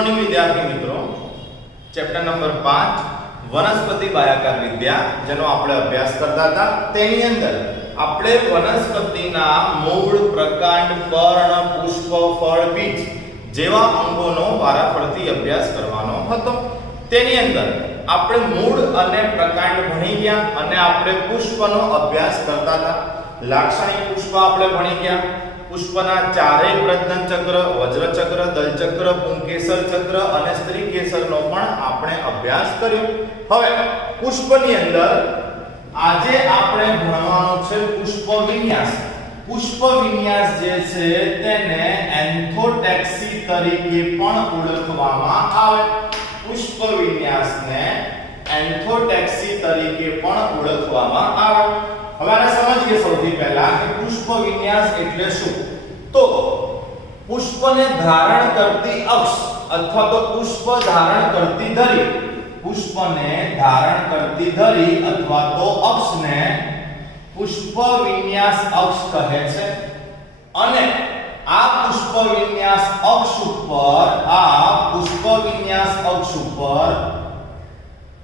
Morning विद्यार्थी मित्रों, chapter number 5 वनस्पति बायाकार विद्या જેનો આપણે અભ્યાસ કરતા હતા તેની અંદર આપણે વનસ્પતિના મૂળ, પ્રકાંડ, પર્ણ, પુષ્પ, ફળ, બીજ જેવા અંગોનો વારાફરતી અભ્યાસ કરવાનો હતો। તેની અંદર આપણે મૂળ અને પ્રકાંડ ભણી ગયા અને આપણે પુષ્પનો અભ્યાસ કરતા હતા। લાક્ષણિક પુષ્પ આપણે ભણી ગયા। પુષ્પના ચારેય પ્રજનન ચક્ર, વજ્ર ચક્ર, દલ ચક્ર, પુંકેસર ચક્ર અને સ્ત્રી કેસરનો પણ આપણે અભ્યાસ કર્યો। હવે પુષ્પની અંદર આજે આપણે ભણવાનું છે પુષ્પ વિન્યાસ। પુષ્પ વિન્યાસ જે છે તેને એન્થોટેક્સી તરીકે પણ ઓળખવામાં આવે। પુષ્પ વિન્યાસને એન્થોટેક્સી તરીકે પણ ઓળખવામાં આવે। હવે આને સમજીએ સૌથી પહેલા કે પુષ્પ વિન્યાસ એટલે શું। તો પુષ્પને ધારણ કરતી અક્ષ અથવા તો પુષ્પ ધારણ કરતી ધરી, પુષ્પને ધારણ કરતી ધરી અથવા તો અક્ષને પુષ્પ વિન્યાસ અક્ષ કહે છે। અને આ પુષ્પ વિન્યાસ અક્ષ ઉપર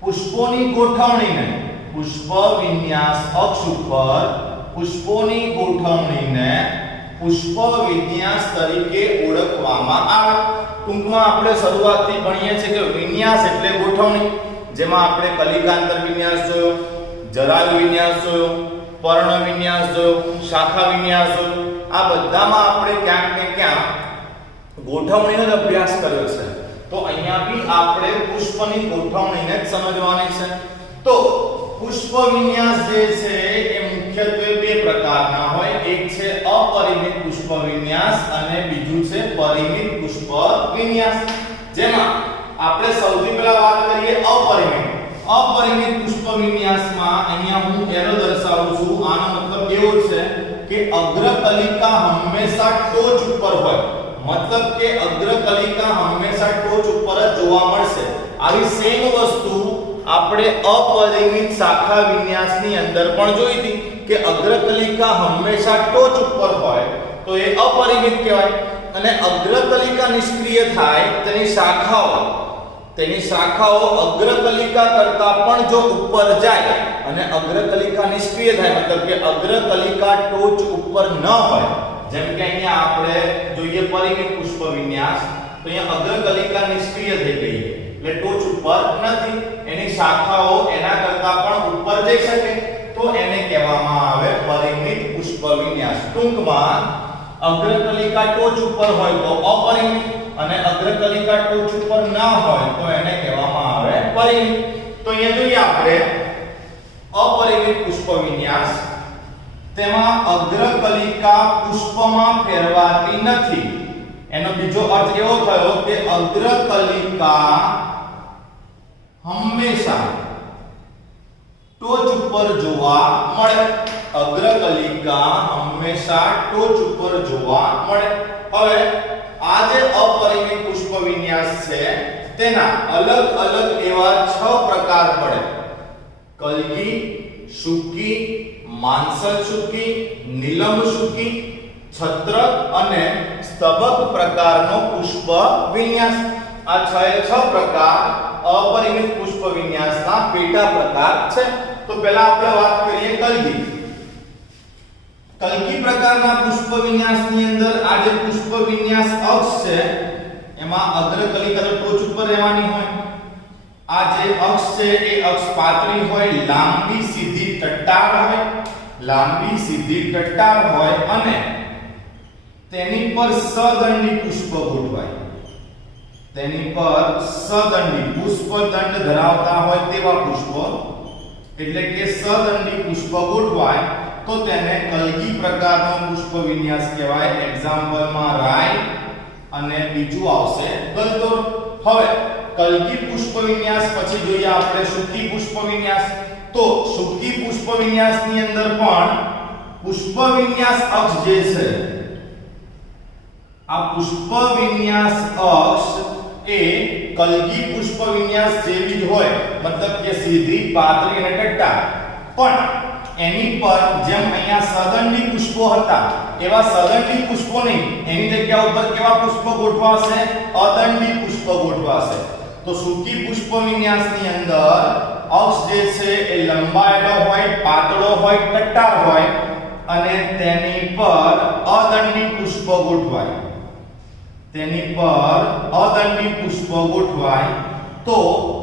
પુષ્પોની ગોઠવણીને પુષ્પ વિન્યાસ અક્ષ ઉપર પુષ્પોની ગોઠવણીને પુષ્પ વિન્યાસ તરીકે ઓળખવામાં આવે। ટૂંકમાં આપણે શરૂઆતથી ભણીએ છીએ કે વિન્યાસ એટલે ગોઠવણી, જેમાં આપણે કલિકાંતર વિન્યાસ જોયો, જરાયુ વિન્યાસ જોયો, પર્ણ વિન્યાસ જોયો, શાખા વિન્યાસ જોયો। આ બધામાં આપણે ક્યાંક ને ક્યાંક ગોઠવણીનો જ અભ્યાસ કર્યો છે। તો અહીંયા બી આપણે પુષ્પની ગોઠવણીને જ સમજવાની છે। તો પુષ્પ વિન્યાસ જે છે એ મુખ્યત્વે બે પ્રકારના હોય। એક છે અપરિમિત પુષ્પ વિન્યાસ અને બીજું છે પરિમિત પુષ્પ વિન્યાસ। જેમાં આપણે સૌથી પહેલા વાત કરીએ અપરિમિત પુષ્પ વિન્યાસમાં અહીંયા હું એરો દર્શાવું છું। આનો મતલબ એવો છે કે અગ્રકલિકા હંમેશા ટોચ ઉપર હોય, मतलब કે અગ્રકલિકા હંમેશા ટોચ ઉપર જ જોવા મળશે। આવી સેમ વસ્તુ આપણે અપરિમિત શાખા વિન્યાસની અંદર પણ જોઈ હતી કે અગ્રકલિકા હંમેશા ટોચ ઉપર હોય તો એ અપરિમિત કહેવાય। અને અગ્રકલિકા નિષ્ક્રિય થાય તેની શાખાઓ અગ્રકલિકા કરતા પણ જો ઉપર જાય અને અગ્રકલિકા નિષ્ક્રિય થાય, मतलब કે અગ્રકલિકા ટોચ ઉપર ન હોય, જેમ કે અહીંયા આપણે જોઈએ પરિમિત પુષ્પ વિન્યાસ, તો અહીંયા અગ્રકલિકા નિષ્ક્રિય થઈ ગઈ એટલે ટોચ ઉપર નથી, એની શાખાઓ એના કરતા પણ ઉપર જઈ શકે, તો એને કહેવામાં આવે પરિમિત પુષ્પ વિન્યાસ। ટૂંકમાં અગ્રકલિકા ટોચ ઉપર હોય તો અપરિમિત અને અગ્રકલિકા ટોચ ઉપર ના હોય તો એને કહેવામાં આવે પરિમિત। તો અહીંયા જોઈએ આપણે અપરિમિત પુષ્પ વિન્યાસ, તેમાં અગ્રકલિકા પુષ્પમાં ફેરવાતી નથી। એનો બીજો અર્થ એવો થયો કે અગ્રકલિકા હંમેશા ટોચ ઉપર જોવા મળે। અગ્રકલિકા હંમેશા ટોચ ઉપર જોવા મળે। હવે આ જે અપરિમિત પુષ્પ વિન્યાસ છે તેના અલગ અલગ એવા 6 પ્રકાર પડે: કલગી, શુકી, માંસલ શુકી, નીલમ શુકી, છત્રક અને સ્તબક પ્રકારનો પુષ્પ વિન્યાસ। આ 6 પ્રકાર અપરિમિત પુષ્પ વિન્યાસના પેટા પ્રકાર છે। તો પહેલા આપણે વાત કરીએ કલગી પ્રકારના પુષ્પ વિન્યાસની અંદર આ જે પુષ્પ વિન્યાસ અક્ષ છે એમાં અગ્રકલિકા તો ટોચ ઉપર રહેવાની હોય। આ જે અક્ષ છે એ અક્ષ પાતળી હોય, લાંબી સીધી ટટ્ટાર હોય અને તેની પર સદંડી પુષ્પ ગોઠવાય। તેની પર સદંડી પુષ્પદંડ ધરાવતા હોય તેવા પુષ્પ, એટલે કે સદંડી પુષ્પ ગોઠવાય તો તેને કલગી પ્રકારનો પુષ્પ વિન્યાસ કહેવાય। એક્ઝામ્પલમાં રાય અને બીજું આવશે ગલતોર। હવે કલગી પુષ્પ વિન્યાસ પછી જોઈએ આપણે શુકી પુષ્પ વિન્યાસ। તો શુકી પુષ્પ વિન્યાસની અંદર પણ પુષ્પ વિન્યાસ અક્ષ જે છે, આ પુષ્પ વિન્યાસ અક્ષ એ કલગી પુષ્પ વિન્યાસ જેવી જ હોય, मतलब કે સીધી, પાતળી અને ટટ્ટાર, પણ એની પર જેમ અહીંયા સદંડી પુષ્પો હતા એવા સદંડી પુષ્પો નહીં, એની જગ્યા ઉપર કેવા પુષ્પો ગોઠવાશે? અદંડી પુષ્પો ગોઠવાશે. તો સૂકી પુષ્પ વિન્યાસની અંદર અક્ષ જે છે એ લંબાયેલો હોય, પાતળો હોય, કટ્ટાર હોય અને તેની પર અદંડી પુષ્પ ગોઠવાય. તેની પર અદંડી પુષ્પ ગોઠવાય તો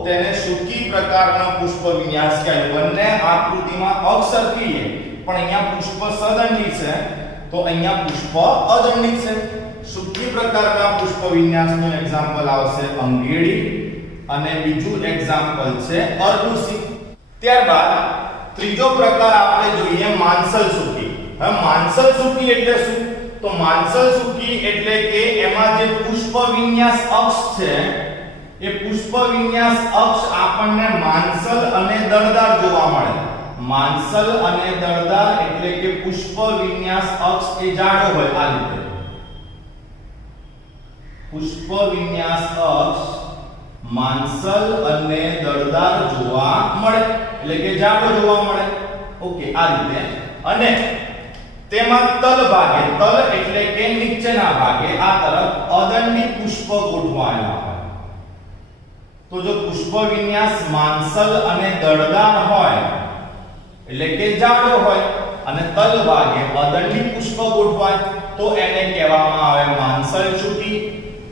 તેને સૂકી પ્રકારનો પુષ્પ વિન્યાસ કહેવાય. બંને આકૃતિમાં અક્ષ સરખી છે પણ અહીંયા પુષ્પ સદંડી છે તો અહીંયા પુષ્પ અદંડી છે. સૂકી પ્રકારના પુષ્પ વિન્યાસનું એક્ઝામ્પલ આવશે અંગેડી અને બીજું એક્ઝામ્પલ છે અરડુસી. ત્યારબાદ ત્રીજો પ્રકાર આપણે જોઈએ માનસલ સૂકી. હવે માનસલ સૂકી એટલે શું? તો માનસલ સૂકી એટલે કે એમાં જે પુષ્પ વિન્યાસ અક્ષ છે એ પુષ્પ વિન્યાસ અક્ષ આપણને માનસલ અને દળદાર જોવા મળે. માનસલ અને દળદાર એટલે કે પુષ્પ વિન્યાસ અક્ષ એ જાડો હોય આ રીતે. પુષ્પ વિન્યાસ અક્ષ માનસલ અને દળદાર જોવા મળે એટલે કે જાડો જોવા મળે. ઓકે, આ રીતે. અને તેમાં તલ ભાગે, તલ એટલે કે નીચેના ભાગે આ તરફ અદંડી પુષ્પ ગોઠવાયેલા હોય. તો જો પુષ્પ વિન્યાસ માનસલ અને દળદાર હોય એટલે કે જાડો હોય અને તલ ભાગે અદંડી પુષ્પ ગોઠવાય તો એને કહેવામાં આવે માનસલ સૂકી.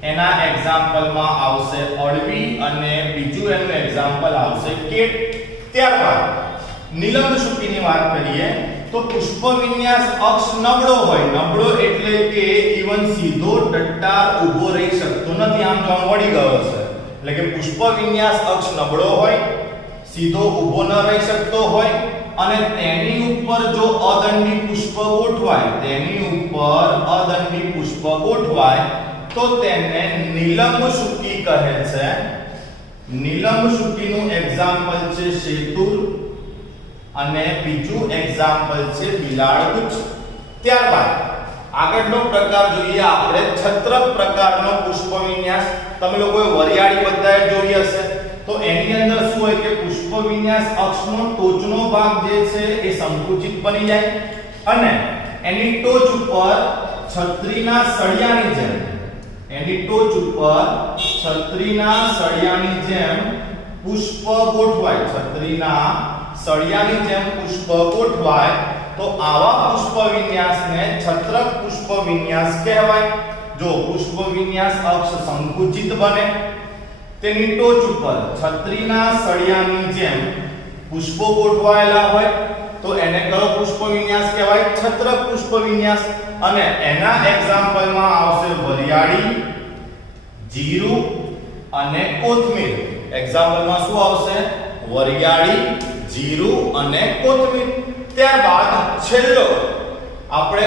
એના એક્ઝામ્પલમાં આવશે અળવી અને બીજું એનું એક્ઝામ્પલ આવશે કેટ. ત્યારબાદ નિલંબ સૂકીની વાત કરીએ તો પુષ્પ વિન્યાસ અક્ષ નબળો હોય. નબળો એટલે કે ઈવન સીધો ટટ્ટાર ઊભો રહી શકતો નથી. આમ તો વળી ગયો છે એટલે કે પુષ્પ વિન્યાસ અક્ષ નબળો હોય, સીધો ઊભો ન રહી શકતો હોય અને તેની ઉપર જો અદંડી પુષ્પ ગોઠવાય, તેની ઉપર અદંડી પુષ્પ ગોઠવાય તો તેને નિલંબ સૂકી કહે છે. નિલંબ સૂકીનું એક્ઝામ્પલ છે શેતુર અને બીજું એક્ઝામ્પલ છે બિલાડગુચ્છ. ત્યારબાદ આગળનો પ્રકાર જોઈએ આપણે છત્રક પ્રકારનો પુષ્પ વિન્યાસ. તમે લોકોએ વરિયાળી બધાએ જોઈ હશે તો એની અંદર શું હોય કે પુષ્પ વિન્યાસ અક્ષનો ટોચનો ભાગ જે છે એ સંકુચિત બની જાય અને એની ટોચ ઉપર છત્રીના સળિયાની જેમ, એની ટોચ ઉપર છત્રીના સળિયાની જેમ પુષ્પ ગોઠવાય. છત્રીના સળિયાની જેમ પુષ્પ ગોઠવાય તો આવા પુષ્પ વિન્યાસને છત્રક પુષ્પ વિન્યાસ કહેવાય. જો પુષ્પ વિન્યાસ અક્ષ સંકુચિત બને, તેની ટોચ ઉપર છત્રીના સળિયાની જેમ પુષ્પો ગોઠવાયેલા હોય તો એને કયો પુષ્પ વિન્યાસ કહેવાય? છત્રક પુષ્પ વિન્યાસ. અને એના એક્ઝામ્પલમાં આવશે વરિયાળી, જીરું અને કોથમીર. એક્ઝામ્પલમાં શું આવશે? વરિયાળી, જીરું અને કોથમીર. ત્યારબાદ છેલ્લો આપણે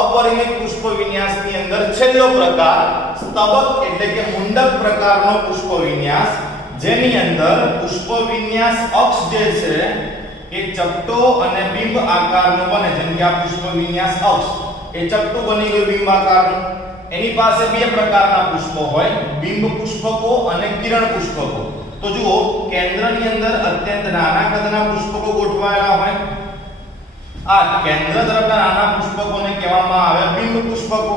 અપરિમિત પુષ્પ વિન્યાસની અંદર છેલ્લો પ્રકાર સ્તબક એટલે કે મુંડક પ્રકારનો પુષ્પ વિન્યાસ, જેની અંદર પુષ્પ વિન્યાસ અક્ષ જે છે એ ચપટો અને બિંબ આકારનો બને. જેમ કે આ પુષ્પ વિન્યાસ અક્ષ એ ચપટું બની ગયું બિંબ આકારનું. એની પાસે બે પ્રકારના પુષ્પો હોય, બિંબ પુષ્પકો અને કિરણ પુષ્પકો. તો જુઓ કેન્દ્રની અંદર અત્યંત નાના કદના પુષ્પકો ગોઠવાયેલા હોય. આ કેન્દ્ર તરફના નાના પુષ્પકોને કહેવામાં આવે બિંબ પુષ્પકો.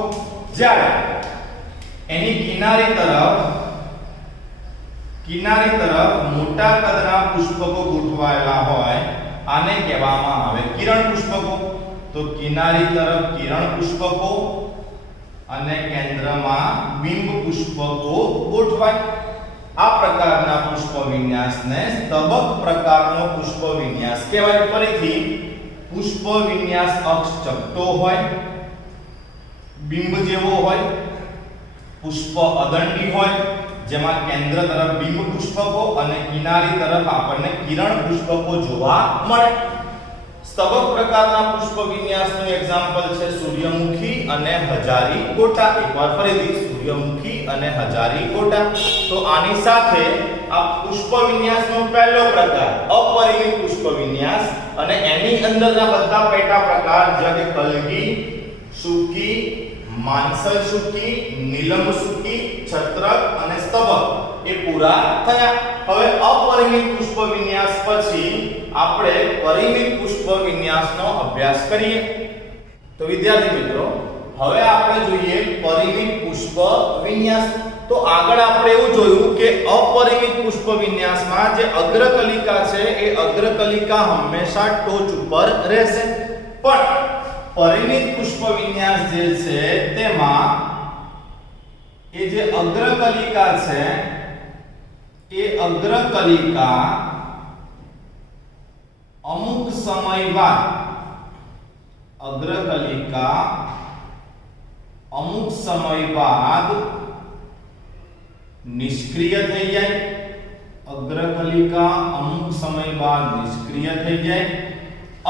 જ્યારે એની કિનારી તરફ મોટા કદના પુષ્પકો ગોઠવાયેલા હોય આને કહેવામાં આવે કિરણ પુષ્પકો. તો કિનારી તરફ કિરણ પુષ્પકો અને કેન્દ્રમાં બિંબ પુષ્પકો ગોઠવાય. આ પ્રકારના પુષ્પ વિન્યાસને સ્તબક પ્રકારનો પુષ્પ વિન્યાસ કહેવાય. ફરીથી પુષ્પ વિન્યાસ અક્ષ ચપટો હોય, બિંબ જેવો હોય, પુષ્પ અદંડી હોય જેમાં કેન્દ્ર તરફ બિંબ પુષ્પકો અને કિનારી તરફ આપણને કિરણ પુષ્પકો જોવા મળે. સ્તબક પ્રકારના પુષ્પ વિન્યાસનું એક્ઝામ્પલ છે સૂર્યમુખી અને હજારી ગોટા. એકવાર ફરીથી સૂર્યમુખી અને હજારી ગોટા. તો આની સાથે આ પુષ્પ વિન્યાસનો પહેલો પ્રકાર અપરિમિત પુષ્પ વિન્યાસ અને એની અંદરના બધા પેટા પ્રકાર જેવા કે કલગી, સૂકી, માનસલ સૂકી, નિલંબ સૂકી, છત્રક અને સ્તબક એ પૂરા થયા. હવે અપરિમિત પુષ્પ વિન્યાસ પછી આપણે પરિમિત પુષ્પ વિન્યાસનો અભ્યાસ કરીએ. તો વિદ્યાર્થી મિત્રો હવે આપણે જોઈએ પરિમિત પુષ્પ વિન્યાસ. તો આગળ આપણે એવું જોયું કે અપરિમિત પુષ્પ વિન્યાસમાં જે અગ્રકલિકા છે એ અગ્રકલિકા હંમેશા ટોચ ઉપર રહેશે, પણ પરિમિત પુષ્પ વિન્યાસ જે છે તેમાં એ જે અગ્રકલિકા છે એ અગ્રકલિકા અમુક સમય બાદ અગ્રકલિકા અમુક સમય બાદ નિષ્ક્રિય થઈ જાય. અગ્રકલિકા અમુક સમય બાદ નિષ્ક્રિય થઈ જાય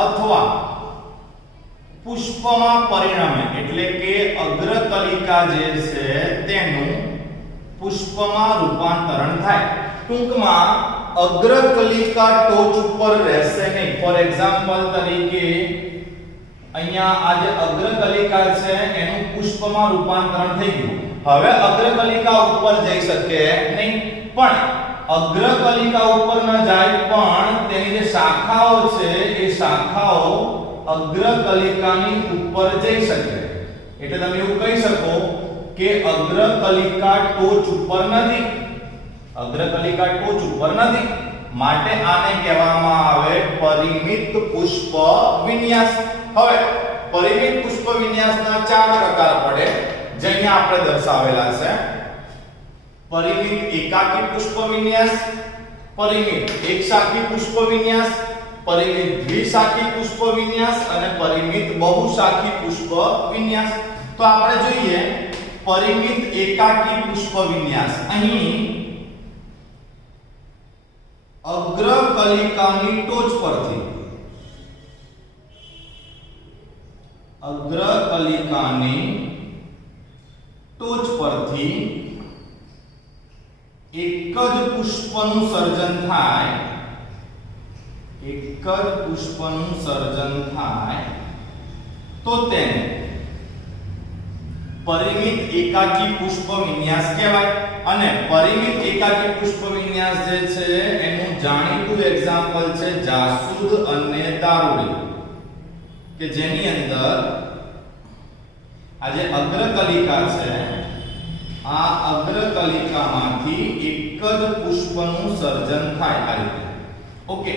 અથવા પુષ્પમાં પરિણમે, એટલે કે અગ્રકલિકા જે છે તેનું પુષ્પમાં રૂપાંતરણ થાય. ટૂંકમાં અગ્રકલિકા ટોચ ઉપર રહેશે નહીં. ફોર એક્ઝામ્પલ તરીકે અહીંયા આ જે અગ્રકલિકા છે એનું પુષ્પમાં રૂપાંતરણ થઈ ગયું. હવે અગ્રકલિકા ઉપર જઈ શકે નહીં, પણ અગ્રકલિકા ઉપર ન જાય પણ તેની જે શાખાઓ છે એ શાખાઓ અગ્રકલિકાની ઉપર જઈ શકે. એટલે તમે એવું કહી શકો કે અગ્રકલિકા ટોચ ઉપર નથી. અગ્રકલિકા ટોચ ઉપર નથી, માટે આને કહેવામાં આવે પરિમિત પુષ્પ વિન્યાસ. હવે પરિમિત પુષ્પ વિન્યાસના 4 પ્રકાર પડે જે અહીંયા આપણે દર્શાવેલા છે. પરિમિત એકાકી પુષ્પ વિન્યાસ, પરિમિત એકશાખી પુષ્પ વિન્યાસ, પરિમિત દ્વિશાખી પુષ્પ વિન્યાસ અને પરિમિત બહુશાખી પુષ્પ વિન્યાસ. તો આપણે જોઈએ પરિમિત એકાકી પુષ્પ વિન્યાસ. અહીં અગ્રકલિકાની ટોચ પરથી અગ્રકલિકાની ટોચ પરથી એક જ પુષ્પનું સર્જન થાય. એક જ પુષ્પનું સર્જન થાય તો તેને પરિમિત એકાકી પુષ્પ વિન્યાસ કહેવાય. અને પરિમિત એકાકી પુષ્પ વિન્યાસ જે છે એનું જાણીતું એક્ઝામ્પલ છે જાસૂદ અને દારૂડી, કે જેની અંદર આ જે અગ્રકલિકા છે આ અગ્રકલિકામાંથી એક જ પુષ્પનું સર્જન થાય આ રીતે. ઓકે,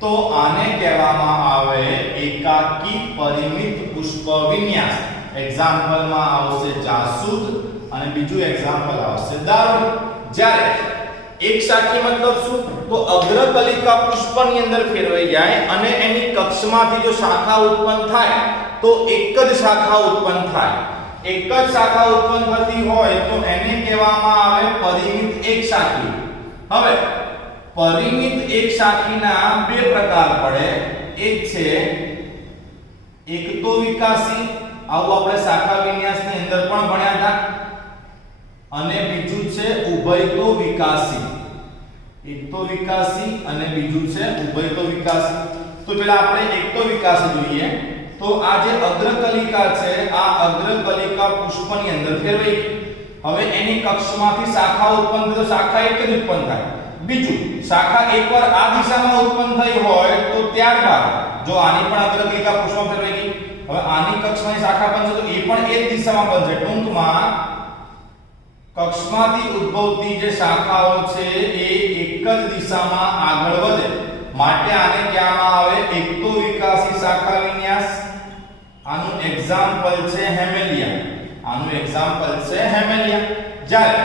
તો આને કહેવામાં આવે એકાકી પરિમિત પુષ્પ વિન્યાસ. એક્ઝામ્પલમાં આવશે જાસૂદ અને બીજું એક્ઝામ્પલ આવશે દારૂડી. જ્યારે એક શાખી મતલબ શું? તો અગ્રકલિકા પુષ્પની અંદર ફેરવાઈ જાય અને એની કક્ષમાંથી જો શાખા ઉત્પન્ન થાય તો એક જ શાખા ઉત્પન્ન થાય. એક જ શાખા ઉત્પન્ન થતી હોય તો એને કહેવામાં આવે પરિમિત એકશાખી. હવે પરિમિત એકશાખીના 2 પ્રકાર પડે. એક છે એકતો વિકાસી, આવું આપણે શાખા વિન્યાસની અંદર પણ ભણ્યા હતા, અને બીજું છે ઉભયતો વિકાસી. એકતો વિકાસી અને બીજું છે ઉભયતો વિકાસી. તો પહેલા આપણે એકતો વિકાસી જોઈએ. તો આ જે અગ્રકલિકા છે આ અગ્રકલિકા પુષ્પની અંદર ફેરવાઈ ગઈ. હવે એની કક્ષમાંથી શાખા ઉત્પન્ન થાય તો શાખા એક જ ઉત્પન્ન થાય. બીજું, શાખા એકવાર આ દિશામાં ઉત્પન્ન થઈ હોય તો ત્યારબાદ જો આની પણ અગ્રકલિકા પુષ્પમાં ફેરવાઈ ગઈ, હવે આની કક્ષની શાખા બનશે તો એ પણ એ જ દિશામાં બનશે. ટૂંકમાં કક્ષમાંથી ઉદ્ભવતી જે શાખાઓ છે એ એક જ દિશામાં આગળ વધે, માટે આને કહેવામાં આવે એકતો વિકાસી શાખા વિન્યાસ. આનું એક્ઝામ્પલ છે હેમેલિયા. આનું એક્ઝામ્પલ છે હેમેલિયા. જ્યારે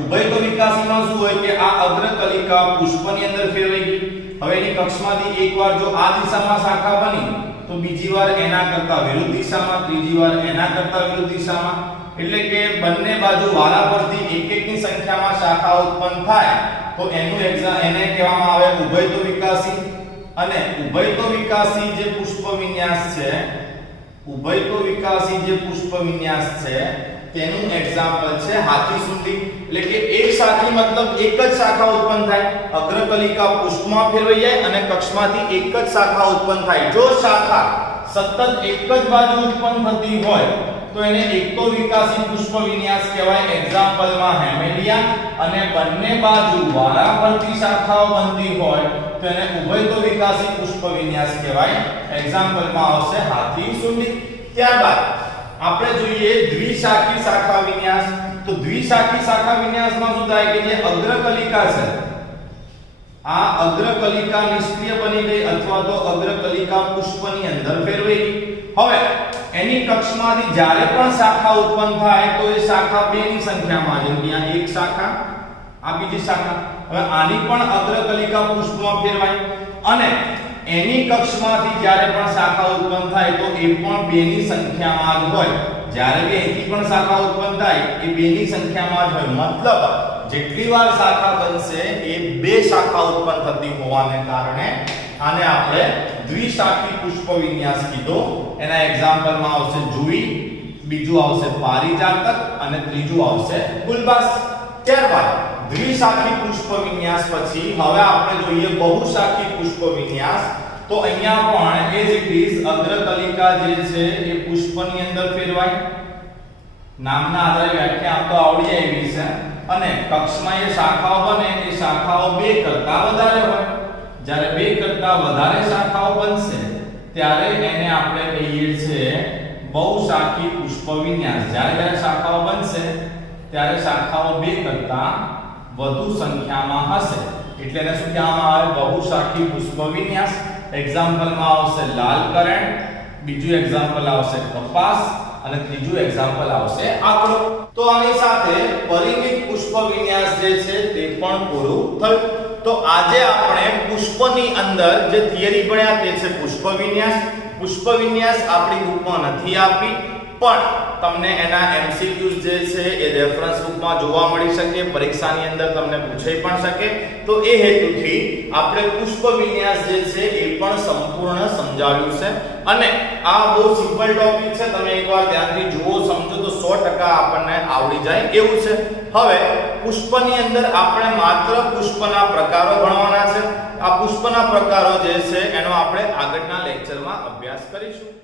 ઉભયતો વિકાસીમાં શું હોય કે આ અગ્રકલિકા પુષ્પની અંદર ફેરવાઈ ગઈ. હવે એની કક્ષમાંથી એકવાર જો આ દિશામાં શાખા બની તો બીજી વાર એના કરતા વિરુદ્ધ દિશામાં, ત્રીજી વાર એના કરતા વિરુદ્ધ દિશામાં, એટલે કે બંને બાજુ વારા પરથી એક એકની સંખ્યામાં શાખા ઉત્પન્ન થાય તો એનું એને કહેવામાં આવે ઉભયતો વિકાસી. અને ઉભયતો વિકાસી જે પુષ્પ વિન્યાસ છે, ઉભયતો વિકાસી જે પુષ્પ વિન્યાસ છે તેનું એક્ઝામ્પલ છે હાથીસુંડી. એટલે કે એક શાખી મતલબ એક જ શાખા ઉત્પન્ન થાય, અગ્રકલિકા પુષ્પમાં ફેરવાઈ જાય અને કક્ષમાંથી એક જ શાખા ઉત્પન્ન થાય. જો શાખા સતત એક જ બાજુ ઉત્પન્ન થતી હોય તો એને એક તો વિકાસી પુષ્પ વિન્યાસ કહેવાય, એક્ઝામ્પલમાં હેમેલિયા, અને બંને બાજુ વારાફરતી શાખાઓ બનતી હોય તો એને ઉભયતો વિકાસી પુષ્પ વિન્યાસ કહેવાય, એક્ઝામ્પલમાં આવશે હાથી સુંડી. ત્યારબાદ આપણે જોઈએ દ્વિશાખી શાખા વિન્યાસ. તો દ્વિશાખી શાખા વિન્યાસમાં શું થાય કે જે અગ્રકલિકા છે, આ અગ્રકલિકા નિષ્ક્રિય બની ગઈ અથવા તો અગ્રકલિકા પુષ્પની અંદર ફેરવાઈ ગઈ. હવે એની કક્ષમાંથી જ્યારે પણ શાખા ઉત્પન્ન થાય તો એ શાખા બે ની સંખ્યામાં, જેમ કે આ એક શાખા, આ બીજી શાખા, હવે આની પણ અગ્રકલિકા પુષ્પમાં ફેરવાય અને એની કક્ષમાંથી જ્યારે પણ શાખા ઉત્પન્ન થાય તો એ પણ બે ની સંખ્યામાં જ હોય. જ્યારે બી અહીંથી પણ શાખા ઉત્પન્ન થાય એ બે ની સંખ્યામાં જ હોય. મતલબ જેટલી વાર શાખા બનશે એ બે શાખા ઉત્પન્ન થતી હોવાને કારણે આને આપણે દ્વિશાખી પુષ્પ વિન્યાસ કીધો. એના એક્ઝામ્પલમાં આવશે જુઈ, બીજું આવશે પારિજાતક અને ત્રીજું આવશે ગુલબાસ. ત્યારબાદ દ્વિશાખી પુષ્પ વિન્યાસ પછી હવે આપણે જોઈએ બહુશાખી પુષ્પ વિન્યાસ. તો અહીંયા પણ એઝ ઇટ ઇઝ અગ્રકલિકા જે છે એ પુષ્પની અંદર ફેરવાય. નામના આધારે વ્યાખ્યા આમ તો આવડી આવી છે અને કક્ષમાં એ શાખાઓ બને એ શાખાઓ બે કરતા વધારે હોય. જ્યારે બે કરતા વધારે શાખાઓ બનશે ત્યારે એને આપણે કહીએ છીએ બહુશાખી પુષ્પ વિન્યાસ. જ્યારે શાખાઓ બનશે ત્યારે શાખાઓ બે કરતા વધુ સંખ્યામાં હશે એટલે એને શું કહેવામાં આવે? બહુશાખી પુષ્પ વિન્યાસ. એક્ઝામ્પલમાં આવશે લાલ કરણ, બીજું એક્ઝામ્પલ આવશે કપાસ અને ત્રીજું એક્ઝામ્પલ આવશે આકડો. તો આની સાથે પરિમિત પુષ્પ વિન્યાસ જે છે તે પણ પૂરું થયું. તો આજે આપણે પુષ્પની અંદર જે થિયરી ભણ્યા તે છે પુષ્પ વિન્યાસ. પુષ્પ વિન્યાસ આપણી બુકમાં નથી આપી પણ તમને એના MCQs જે છે એ રેફરન્સ બુકમાં જોવા મળી શકે, પરીક્ષાની અંદર તમને પૂછાઈ પણ શકે. તો એ હેતુથી આપણે પુષ્પ વિન્યાસ જે છે એ પણ સંપૂર્ણ સમજાવ્યું છે અને આ બહુ સિમ્પલ ટોપિક છે. તમે એકવાર ધ્યાનથી જુઓ, સમજો તો 100% આપણને આવડી જાય એવું છે. હવે પુષ્પની અંદર આપણે માત્ર પુષ્પના પ્રકારો ભણવાના છે. આ પુષ્પના પ્રકારો જે છે એનો આપણે આગળના લેક્ચરમાં અભ્યાસ કરીશું.